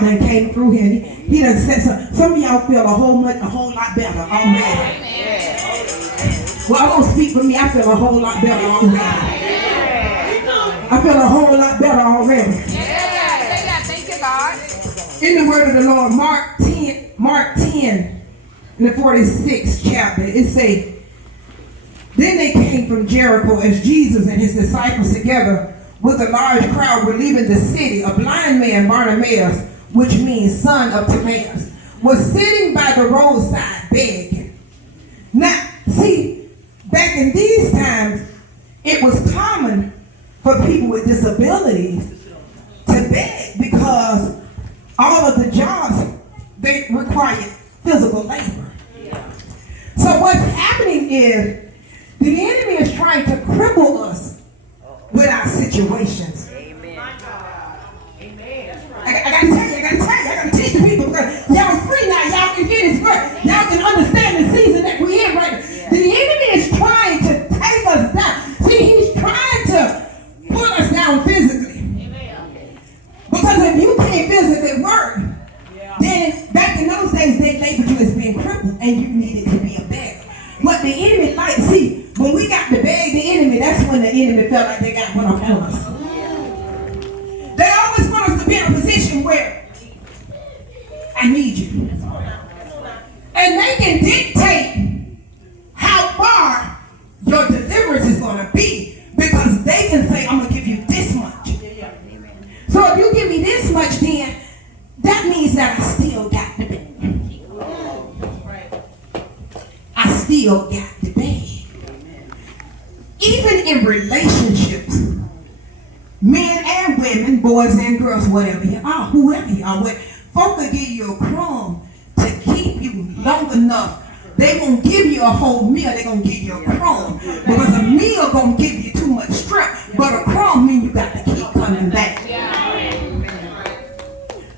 God done came through here. He done said some of y'all feel a whole lot better already. Well, I won't speak for me. I feel a whole lot better already. I feel a whole lot better already. Thank you, God. In the word of the Lord, Mark 10, in the 46th chapter, it says, then they came from Jericho as Jesus and his disciples together with a large crowd were leaving the city. A blind man, Bartimaeus, which means son of Timaeus, was sitting by the roadside begging. Now, see, back in these times, it was common for people with disabilities to beg because all of the jobs, they required physical labor. So what's happening is the enemy is trying to cripple us with our situations. Amen. I gotta teach the people because y'all free now. Y'all can get his word. Y'all can understand the season that we're in right now. The enemy is trying to take us down. See, he's trying to put us down physically. Because if you can't physically work, then back in those days they labeled you as being crippled and you needed to be a beggar. What the enemy likes, see, when we got to beg the enemy, that's when the enemy felt like they got one up on us. They always want us to be in a position where I need you. And they can dictate how far your deliverance is going to be because they can say, I'm going to give you this much. So if you give me this much, then that means that I still got the beg. I still got the beg. Even in relationships, men and women, boys and girls, whatever you are, whoever you are, folk will give you a crumb to keep you long enough. They won't give you a whole meal, they're going to give you a crumb. Because a meal going to give you too much strength, but a crumb means you got to keep coming back.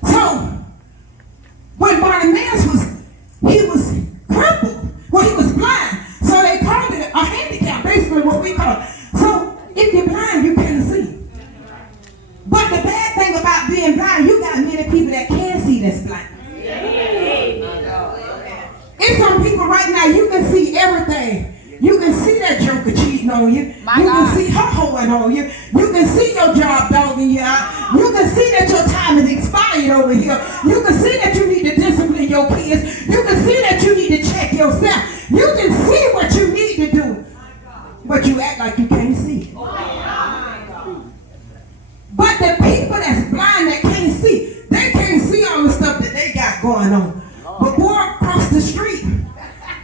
So, when Bartimaeus he was crippled, well, he was blind. So they called it a handicap, basically what we call it. So if you're blind, you can't see. But the bad thing about being blind, you got many people that can see that's blind. It's some people right now, you can see everything. You can see that joker cheating on you. You can see her hoeing on you. You can see your job dogging you out. You can see that your time is expired over here. You can see that you need to discipline your kids. You can see that you need to check yourself. You can see what you need to do. But you act like you can't see. But the people that's blind that can't see, they can't see all the stuff that they got going on. But boy, across the street,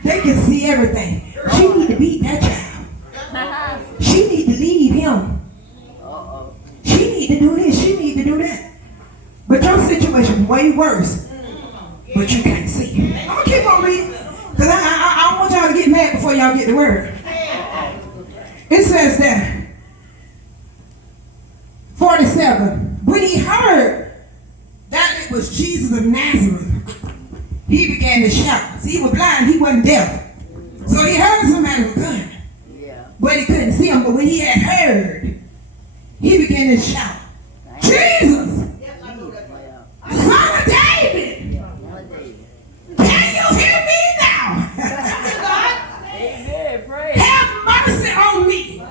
they can see everything. She need to beat that child. She need to leave him. She need to do this. She need to do that. But your situation is way worse. But you can't see. I'm going to keep on reading. Because I don't want y'all to get mad before y'all get the word. It says that 47. When he heard that it was Jesus of Nazareth, he began to shout. See, he was blind. He wasn't deaf. So he heard somebody was coming. But he couldn't see him. But when he had heard, he began to shout, Jesus, Son of David, can you hear me now? Have mercy on me.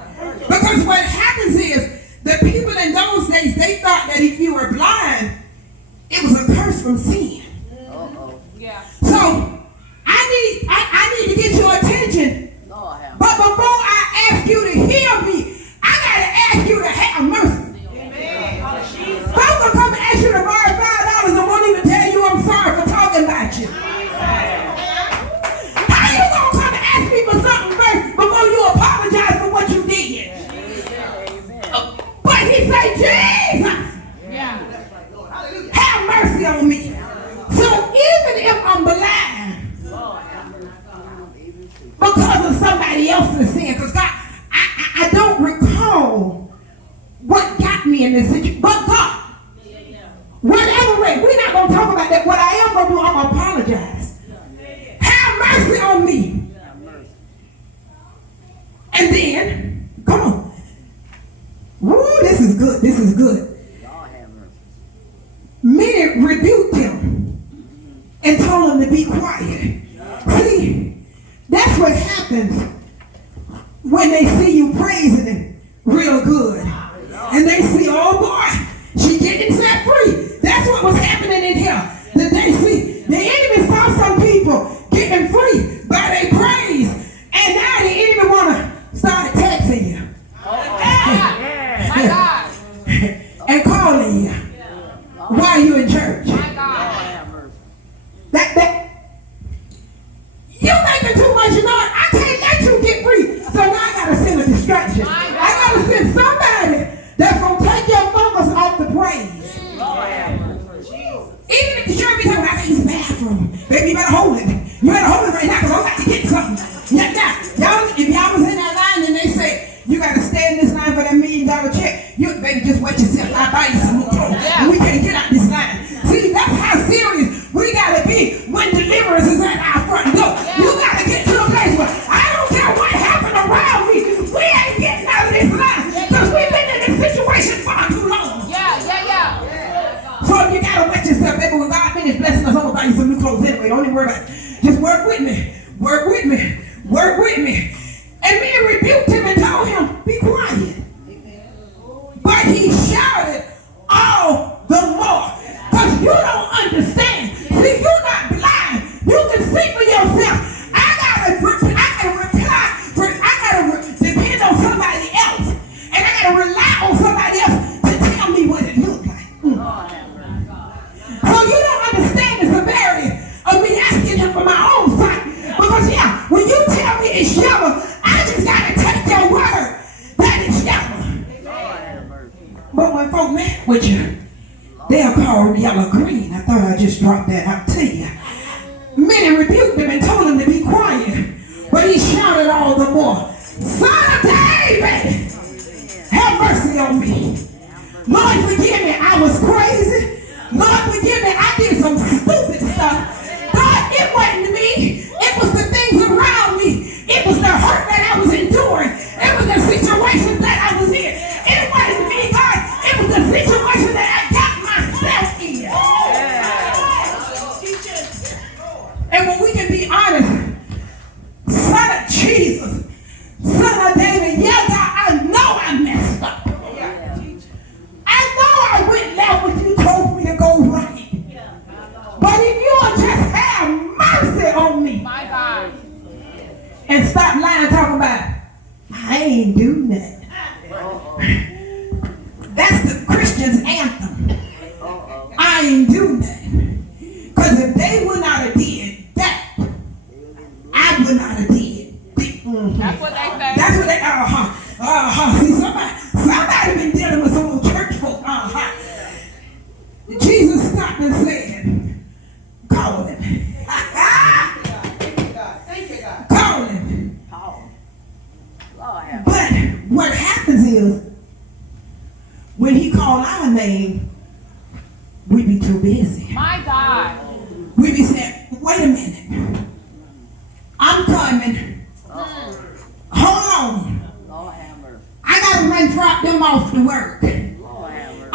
Because what happens is, the people in those days, they thought that if you were blind, it was a curse from sin. So, I need to get your attention. But before I ask you to hear me, I got to ask you to have mercy. Folks will come and ask you to borrow $5 and won't even tell you I'm sorry for talking about you. How you going to come and ask me for something first before you apologize for what you did? But he said, Jesus, have mercy on me. So even if I'm blind, because of somebody else's sin, because God, I don't recall what got me in this situation, but God, whatever way, we're not going to talk about that. What I am going to do, I'm going to apologize. Have mercy on me. And then, come on. Woo, this is good. This is good. Many rebuked and told them to be quiet. See, that's what happens when they see you praising him real good. And they see, oh boy, she getting set free. That's what was happening in here. That they see, the enemy saw some people getting free by their praise. And now the enemy want to start texting you. My God. And calling you while you're in church. My God. That you making too much noise. I can't let you get free. So now I gotta send a distraction. I gotta send somebody that's gonna take your focus off the praise. Even if the church be talking about, I can't use the bathroom. Baby, you better hold it. You better hold it right now because I'm about to get something. Now, if y'all was in that line and they say, you gotta stay in this line for that $1 million check, you baby just wet yourself. I'll buy you some new clothes. And we can't get out this line. See, that's how serious we gotta be when deliverance is at our front door. You gotta get to a place where I don't care what happened around me. We ain't getting out of this line because we've been in this situation far too long. So if you gotta wet yourself, baby, when God finished blessing us, I'm gonna buy you some new clothes anyway. Don't even worry about it. Just work with me. Work with me. Work with me. And me rebuked him and told him, be quiet. But he shouted all the more. Because you don't understand. See, you're not blind. You can see for yourself. I gotta depend on somebody else. And I gotta rely on somebody else to tell me what it looks like. So you don't understand the severity of me asking him for my own sight. Because when you tell me it's yellow, I just gotta take your word that it's yellow. But when folk mad with you, they'll call yellow green. I thought I just dropped that out to you. Many rebuked him and told him to be quiet. But he shouted all the more, Son of David, have mercy on me. Lord, forgive me. I was crazy. Lord, forgive me. I did some stupid stuff. God, it wasn't me. It was the things around me. It was the hurt that I was enduring. It was the situations that I was in. It wasn't me, God. It was the situation that I got myself in. And when we can be honest, Son of Jesus, Son of David, yeah, God, I know I messed up. I know I went left when you told me to go right. But if you'll just have mercy on me. My God. And stop lying talking about, I ain't do nothing. That's the Christian's anthem. I ain't do nothing. Because if they would not have did that, I would not have did. That's what they say. That's what they, See, somebody been dealing with some old church folk. Jesus stopped and said, call him. Call him. But what happens is, when he called our name, we be too busy. My God. We be saying, wait a minute. I'm coming. Hold on. I gotta run drop them off to work.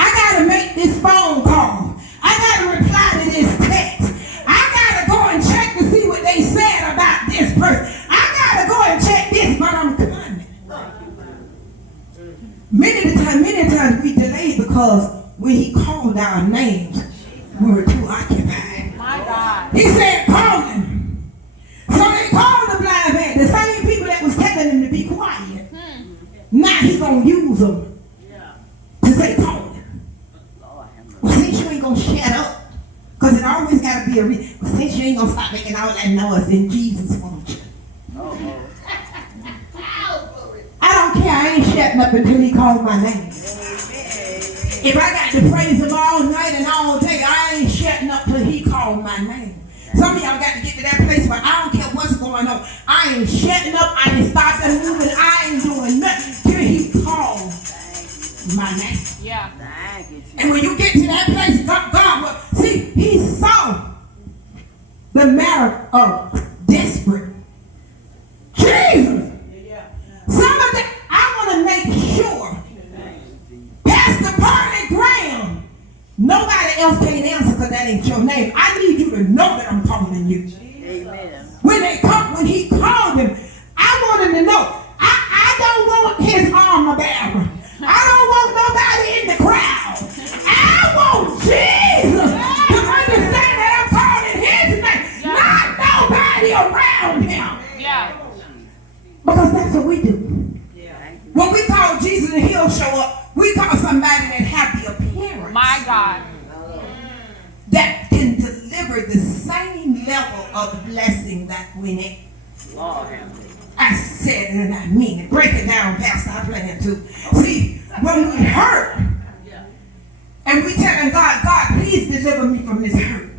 I gotta make this phone call. I gotta reply to this text. I gotta go and check to see what they said about this person. I gotta go and check this, but I'm coming. Many times we delayed because when he called our names, we were too occupied. My God. He said, call him. So they called the blind man, the same people that was telling him to be quiet. Now he's going to use them to say, call him. Well, since you ain't going to shut up, because it always got to be a reason. Well, since you ain't going to stop making all that noise, then Jesus wants you. I don't care. I ain't shutting up until he called my name. If I got to praise him all night and all day, I ain't shutting up till he called my name. Some of y'all got to get to that place where I don't care what's going on. I ain't shutting up. I ain't stopping moving. I ain't doing nothing till he called my name. Yeah. And when you get to that place, God will see, he saw the matter of desperate. Jesus! Some of that, I want to make sure Pastor Graham, nobody else can't answer because that ain't ain't your name. I need you to know that I'm calling you. Amen. When he called him, I want him to know. I don't want his armor bearer. I don't want nobody in the crowd. I want Jesus to understand that I'm calling his name, not nobody around him. Yeah. Because that's what we do. When we call Jesus and he'll show up, we call somebody that have the appearance. My God. That can deliver the same level of blessing that we need. I said it and I mean it. Break it down, Pastor. I plan to. See, when we hurt and we telling God, God, please deliver me from this hurt.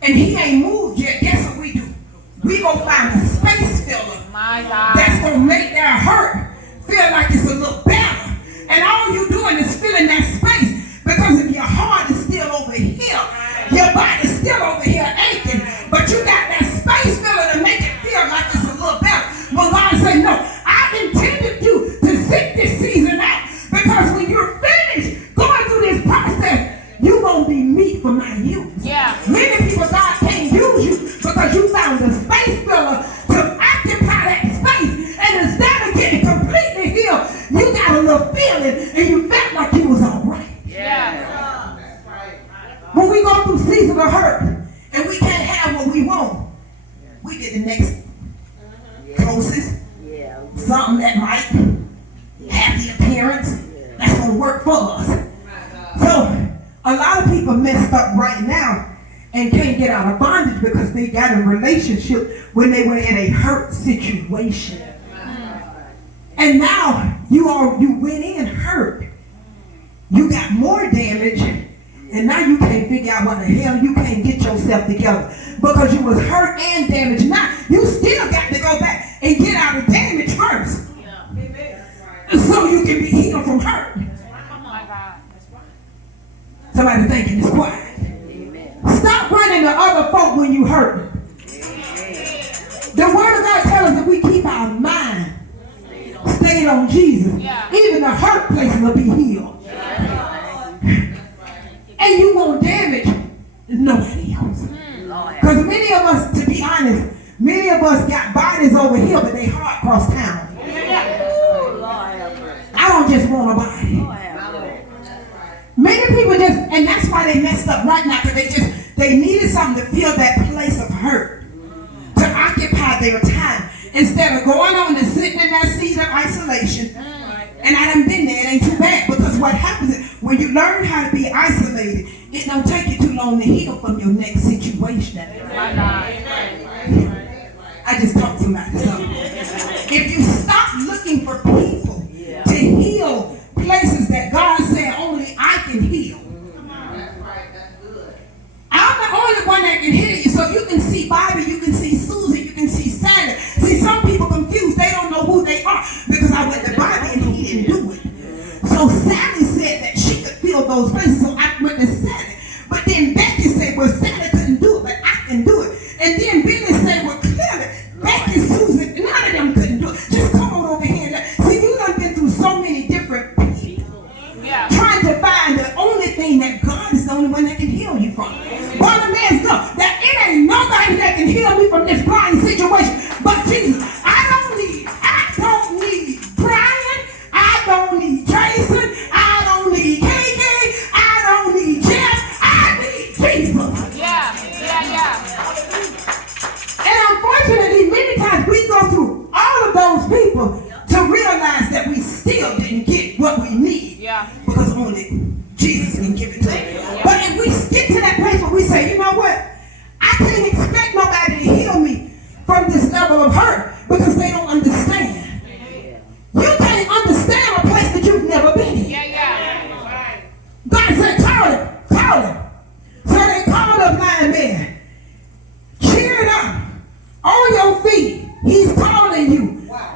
And he ain't moved yet, guess what we do? We go find a space filler. My God. That's going to make that hurt feel like it's a little better. And all you doing is filling that space because if your heart is still over here, your body's still over here aching, but you got that space filler to make it feel like it's a little better. But God said, no, I intended you to sit this season out because when you're finished going through this process, you're going to be meat for my use. Yeah. Many people, God can't use you because you found a space filler to occupy that space. And instead of getting completely healed, you got a little feeling and you felt like you was all right. Yeah. When we go through seasons of hurt and we can't have what we want, we get the next closest, something that might have the appearance that's going to work for us. So a lot of people messed up right now and can't get out of bondage because they got in a relationship when they were in a hurt situation. And now you went in hurt. You got more damage, and now you can't figure out what the hell you can't get yourself together because you was hurt and damaged. Now you still got to go back and get out of damage first, so you can be healed from hurt. My God. Somebody thinking it's quiet. Stop running to other folk when you hurt. The word of God tells us that we keep our mind stayed on Jesus. Even the hurt places will be healed. And you won't damage nobody else. Because many of us, to be honest, many of us got bodies over here, but they heart cross town. I don't just want a body. Many people just, and that's why they messed up right now, because they needed something to fill that place of hurt, to occupy their time, instead of going on and sitting in that seat of isolation. And I done been there, it ain't too bad, because what happens is, when you learn how to be isolated, it don't take you too long to heal from your next situation. I just talked to somebody. So, if you stop looking for people to heal places that God said only I can heal. I'm the only one that can heal you. So you can see Bobby, you can see Susie, you can see Sally. See, some people confused. They don't know who they are because I went to Bobby and he didn't do it. So Sally said that she could fill those places. So I went to Sally. But then Becky said, well, Sally couldn't do it, but I can do it. And then Billy said, well, clearly, Becky, Susan, none of them couldn't do it. Just come on over here. See, you done been through so many different people. Trying to find the only thing that God is the only one that can heal you from. One of them know that it ain't nobody that can heal me from this blind situation but Jesus. I don't need Brian. I don't need Jason. I don't need KK. I don't need Jeff. I need Jesus. Yeah. And unfortunately, many times we go through all of those people to realize that we still didn't get what we need. Because only Jesus can give it to us. But if we get to that place where we say, you know what? I can't expect nobody to heal me from this level of hurt because they don't understand. You can't understand a place that you've never been in. God said, call him. So they called a blind man. Cheer it up. On your feet. He's calling you.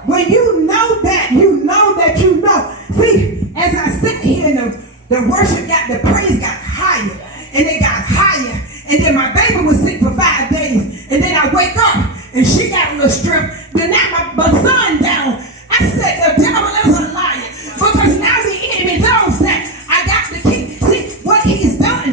When you know that, you know that you know. See, as I sit here and the worship the praise got higher. And they got higher. And then my baby was sick for 5 days. And then I wake up and she got a little strength. Then now my son down. I said, the devil is a liar. Because now the enemy knows that I got the key. See, what he's done,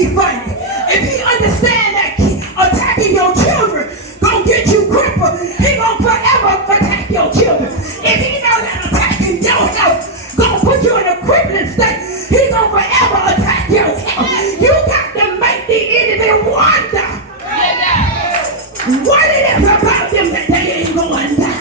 be funny. If he understand that attacking your children gonna get you crippled, he gonna forever attack your children. If he know that attacking your health gonna put you in a crippling state, he gonna forever attack your health. You got to make the enemy wonder what it is about them that they ain't going down.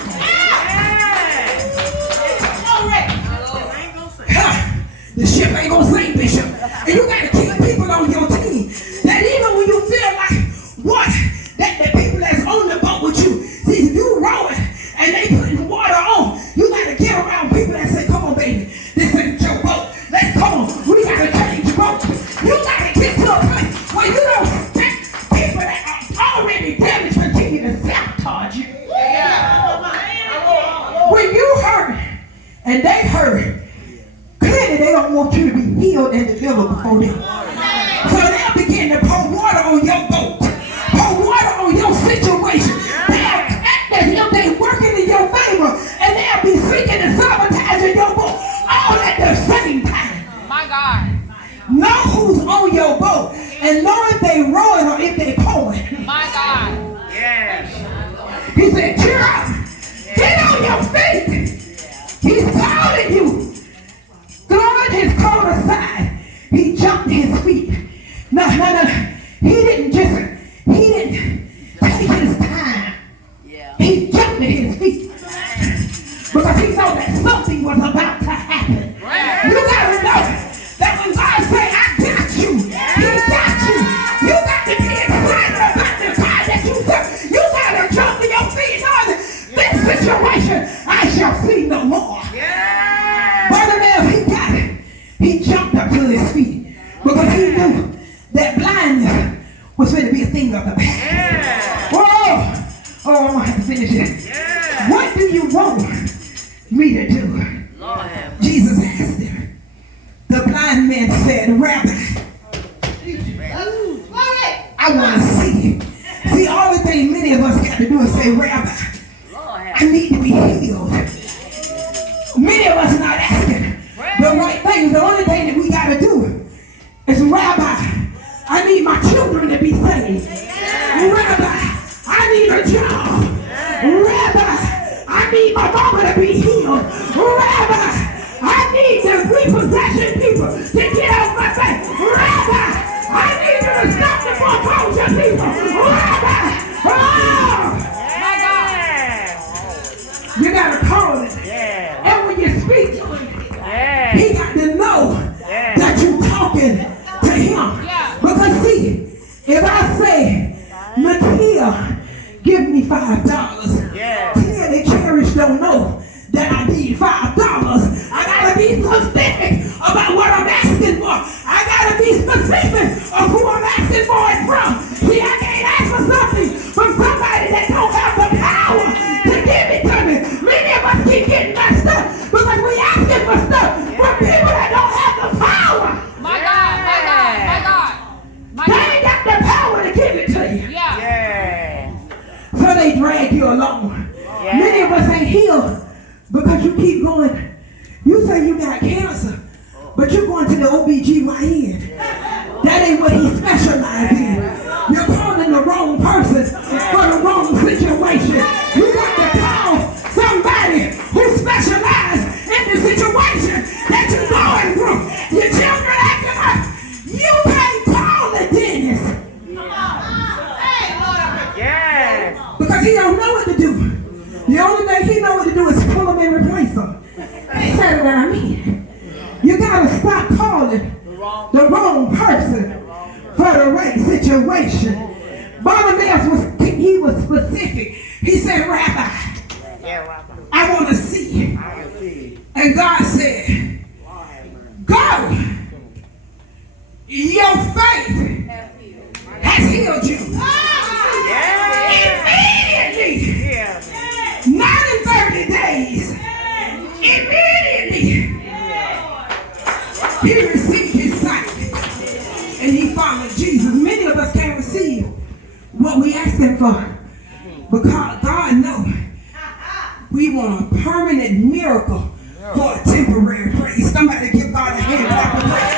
The ship ain't gonna sink, Bishop. And you gotta keep people on your team. That even when you feel like what? That the people that's on the boat with you, see, if you rowing and they putting water on, you gotta get around people that say, come on, baby, this ain't your boat. Let's come on. We gotta change the boat. You gotta get to a place where you don't expect people that are already damaged continue to sabotage you. When you hurt and they hurt, clearly they don't want you to be healed and delivered before them. So they'll begin to pour water on your boat, pour water on your situation. They'll act as if they're working in your favor, and they'll be seeking and sabotaging your boat all at the same time. My God. Know who's on your boat and know if they rowing or if they pouring. My God. Yes. He said, cheer up. Get on your feet. He's calling you. Throwing his coat aside, he jumped to his feet. No. He didn't take his time. Yeah. He jumped to his feet. Because he know that something was about to happen. Right. You gotta know that when God say, I got you, he got you. You got to be excited about the God that you serve. You gotta jump to your feet and know that this situation I shall see no more. He jumped up to his feet because he knew that blindness was going to be a thing of the past. Yeah. Oh, I'm going to have to finish it. Yeah. What do you want me to do? Lord. Jesus asked him. The blind man said, Rabbi, I want to see. See, all the thing many of us got to do is say, Rabbi, I need to be healed. Many of us not asking the right thing. The only thing that we got to do is, Rabbi, I need my children to be saved. Rabbi, I need a job. Rabbi, I need my mama to be healed. Rabbi, I need the repossession people to get off my face. Rabbi, I need you to stop the foreclosure people. Rabbi, My God. You got to call it. And when you speak to him, he got to know that you're talking to him. Because see, if I say, Nakia, give me $5, clearly Cherish don't know that I need $5. I gotta be specific about what I'm asking for. I gotta be specific of who I'm asking for it from. See, I can't ask for something from somebody that don't have the power to give it to me. Many of us keep getting messed up because we asking for stuff from people that don't have the power. My God. They ain't got the power to give it to you. Yeah. So they drag you along. Many of us ain't healed because you keep going. You say you got cancer, but you're going to the OBGYN. That ain't what he specializes in. You're calling the wrong person for the wrong situation. You got to call somebody who specializes in the situation that you're going through. Your children acting up. You can't call the dentist. Because he don't know what to do. The only thing he know what to do is pull them and replace them. Say what I mean. You gotta stop calling the wrong person for the right situation. Bartimaeus was specific. He said, Rabbi, I want to see. And God said, go. Your faith has healed you. Immediately. Not in 30 days. Immediately. He received his sight. And he followed Jesus. Many of us can't receive what we asking for. Because God knows we want a permanent miracle for a temporary praise. Somebody give God a hand clap of praise.